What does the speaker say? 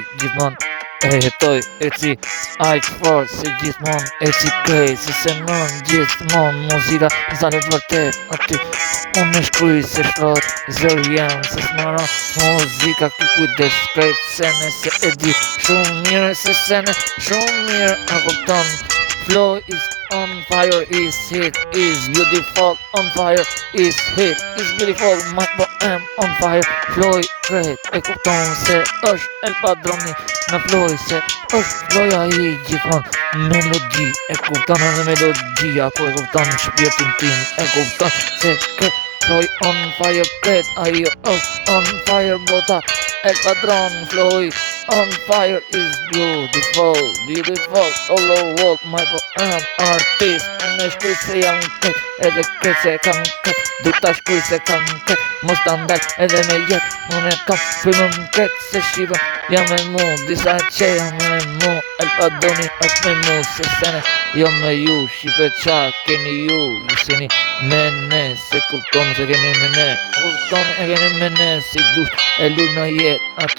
gjithmonë e jetoj e si aq fort se gjithmonë e si krej se se nën gjithmonë muzika zalet vërtet aty unë e shkruj se shtrot zëri jam se s'mara muzika ku kujdes krejt sene se e di shumë mirë se sene shumë mirë a kupton flow is on fire is hit is beautiful on fire is hit is beautiful my poem on fire flow krejt e kupton se është el padroni në flow se është floja I gjithmonë melodi e kupton edhe melodia ku e kupton shpirtin tim e kupton se krejt flow on fire krejt ajo është on fire bota el padron flow on fire is beautiful beautiful all over world my poem artist unë shkruj se jam krejt edhe krejt se kam krejt du ta shkruj se kam krejt mos ta ndal edhe me jet unë kam frymën krejt se shqipa jam me mu disa që jam me mu el padroni është me mu se sene jo me ju shqipe qa keni ju jeni me ne se kupton se keni me ne kupton e keni me ne si dush e luj në jet aty